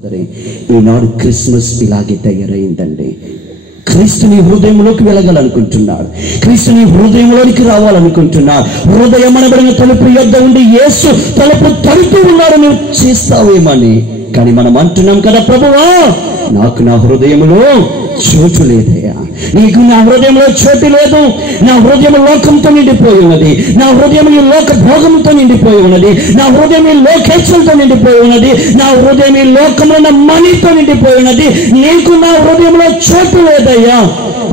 ఈనాడు Christmas ఇలాగే తయారైందండి. క్రీస్తుని హృదయంలోకి వెళ్ళాలనుకుంటున్నాడు, క్రీస్తుని హృదయంలోనికి రావాలనుకుంటున్నాడు. హృదయం అనబడిన తలుపు యొద్ద ఉండి యేసు తలుపు తడుతూ ఉన్నాడు, నువ్వు చేస్తావేమని. కానీ మనం అంటున్నాం కదా, ప్రభువా నాకు నా హృదయంలో చోటు లేదయ్యా, నీకు నా హృదయంలో చోటు లేదు. నా హృదయం లోకంతో నిండిపోయి ఉన్నది, నా హృదయం ఈ లోక భోగంతో నిండిపోయి ఉన్నది, నా హృదయం ఈ లోకేచ్ఛలతో నిండిపోయి ఉన్నది, నా హృదయం ఈ లోకమైన మనీతో నిండిపోయి ఉన్నది. నీకు నా హృదయంలో చోటు లేదయ్యా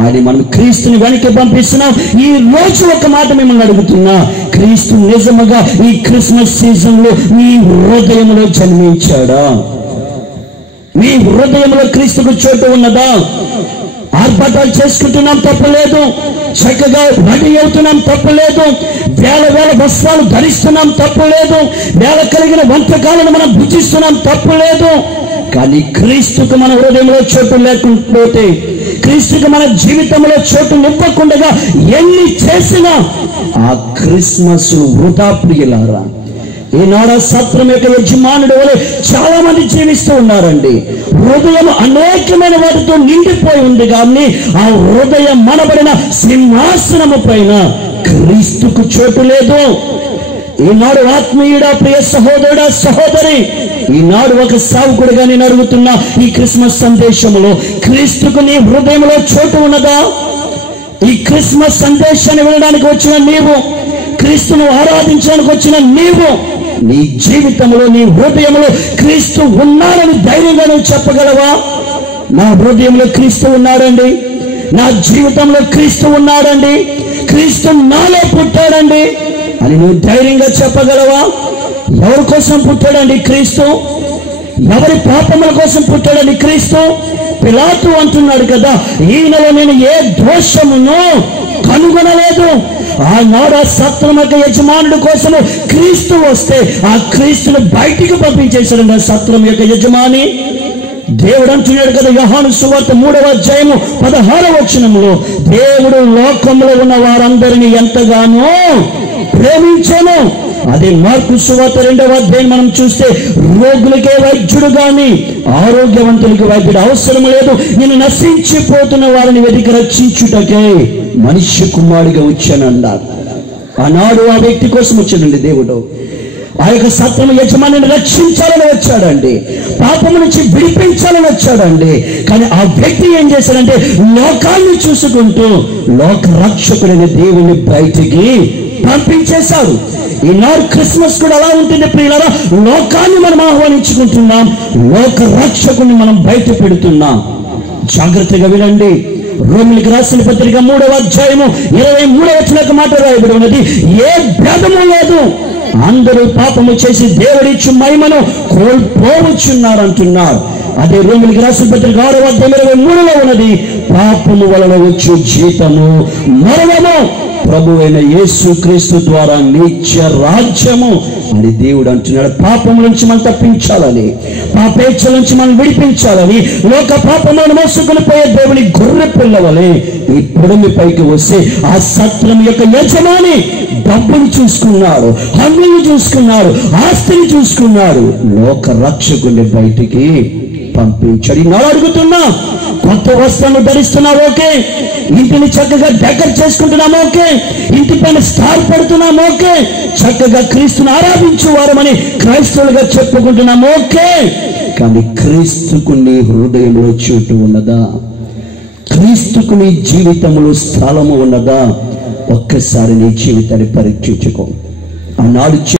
అని మనం క్రీస్తుని వెనక్కి పంపిస్తున్నాం. ఈ రోజు ఒక మాట మిమ్మల్ని అడుగుతున్నా, క్రీస్తు నిజముగా ఈ క్రిస్మస్ సీజన్ లో మీ హృదయంలో జన్మించాడా? మీ హృదయంలో క్రీస్తుకు చోటు ఉన్నదా? ఆర్భాటాలు చేసుకుంటున్నాం, తప్పలేదు. చక్కగా రెడీ అవుతున్నాం, తప్పలేదు. వేల వేల వస్త్రాలు ధరిస్తున్నాం, తప్పలేదు. వేల కలిగిన వంటకాలను మనం భుజిస్తున్నాం, తప్పలేదు. కానీ క్రీస్తుకు మన హృదయంలో చోటు లేకపోతే, క్రీస్తుకు మన జీవితంలో చోటు నింపకుండా ఎన్ని చేసినా ఆ క్రిస్మస్ వృధా ప్రియులారా. ఈనాడు సత్రం యొక్క యజమానుడు వలె చాలా మంది జీవిస్తూ ఉన్నారండి. హృదయం అనేకమైన వాటితో నిండిపోయి ఉంది, కానీ ఆ హృదయం మనబడిన సింహాసనము పైన క్రీస్తుకు చోటు లేదు. ఈనాడు ఆత్మీయుడా, ప్రియ సహోదరుడా, సహోదరి, ఈనాడు ఒక సేవకుడిగా నేను అడుగుతున్నా, ఈ క్రిస్మస్ సందేశంలో క్రీస్తుకు నీ హృదయంలో చోటు ఉన్నదా? ఈ క్రిస్మస్ సందేశాన్ని వినడానికి వచ్చిన నీవు, క్రీస్తును ఆరాధించడానికి వచ్చిన నీవు, నీ జీవితంలో నీ హృదయంలో క్రీస్తు ఉన్నాడని ధైర్యంగా నువ్వు చెప్పగలవా? నా హృదయంలో క్రీస్తు ఉన్నాడండి, నా జీవితంలో క్రీస్తు ఉన్నాడండి, క్రీస్తు నాలో పుట్టాడండి అని నువ్వు ధైర్యంగా చెప్పగలవా? ఎవరి కోసం పుట్టాడండి క్రీస్తు? ఎవరి పాపముల కోసం పుట్టాడండి క్రీస్తు? పిలాతు అంటున్నాడు కదా, ఈయనలో నేను ఏ దోషమును కనుగొనలేదు. ఆనాడు సత్రం యొక్క యజమానుడి కోసము క్రీస్తు వస్తే ఆ క్రీస్తును బయటికి పంపించేశాడు ఆ సత్రం యొక్క యజమాని. దేవుడు అంటున్నాడు కదా, యోహాను సువార్త 3వ అధ్యాయము 16వ వచనంలో, దేవుడు లోకంలో ఉన్న వారందరినీ ఎంతగానో ప్రేమించాను. అదే మార్కు సువార్త 2వ అధ్యాయం మనం చూస్తే, రోగులకే వైద్యుడు గాని ఆరోగ్యవంతులకి వైద్యుడు అవసరం లేదు, నేను నశించిపోతున్న వారిని వెతికి రక్షించుటకే మనిషి కుమారుడిగా వచ్చానన్నాడు. ఆనాడు ఆ వ్యక్తి కోసం వచ్చాడండి దేవుడు. ఆ యొక్క సత్రము యజమానిని రక్షించాలని వచ్చాడండి, పాపము నుంచి విడిపించాలని వచ్చాడండి. కానీ ఆ వ్యక్తి ఏం చేశాడంటే, లోకాన్ని చూసుకుంటూ లోక రక్షకుడైన దేవుని బయటికి పంపించేశారు. ఈనాడు క్రిస్మస్ కూడా అలా ఉంటుంది ప్రియులారా. లోకాన్ని మనం ఆహ్వానించుకుంటున్నాం, లోక రక్షకుని మనం బయట పెడుతున్నాం. జాగ్రత్తగా వినండి. రోమిలికి రాసిన పత్రిక 3వ అధ్యాయము 23వ వచనం మాట రాయబడి ఉన్నది, ఏ భేదము లేదు, అందరూ పాపము చేసి దేవుడిచ్చు మహిమను కోల్పోవచ్చున్నారు అంటున్నారు. అదే రోమిలికి రాసిన పత్రిక 6వ అధ్యాయం 23లో ఉన్నది, పాపము వలన వచ్చు జీతము మరణము, ప్రభువైన యేసు క్రీస్తు ద్వారా నిత్య రాజ్యము అని దేవుడు అంటున్నాడు. పాపము నుంచి మనం తప్పించాలని, పాపేచ్ఛల నుంచి మనం విడిపించాలని, లోక పాపములను మోసుకొని పోయే దేవుని గొర్రె పిల్లవలే ఈ పొడమి పైకి వస్తే ఆ సత్రం యొక్క యజమాని డబ్బుని చూసుకున్నాడు, హంగుని చూసుకున్నాడు, ఆస్తిని చూసుకున్నాడు, లోక రక్షకుని బయటికి పంపించాడు. నేను అడుగుతున్నా, కొత్త వస్త్రాన్ని ధరిస్తున్నావు ఓకే, ఇంటిని చక్కగా డెకర్ చేసుకుంటున్నాం ఓకే, ఇంటి పైన స్టార్ పెడుతున్నాం ఓకే, చక్కగా క్రీస్తుని ఆరాధించు వారమని క్రైస్తవులుగా చెప్పుకుంటున్నాం ఓకే. కానీ క్రీస్తుకు నీ హృదయంలో చోటు ఉన్నదా? క్రీస్తుకు నీ జీవితంలో స్థలము ఉన్నదా? ఒక్కసారి నీ జీవితాన్ని పరీక్షించుకో. ఆనాడు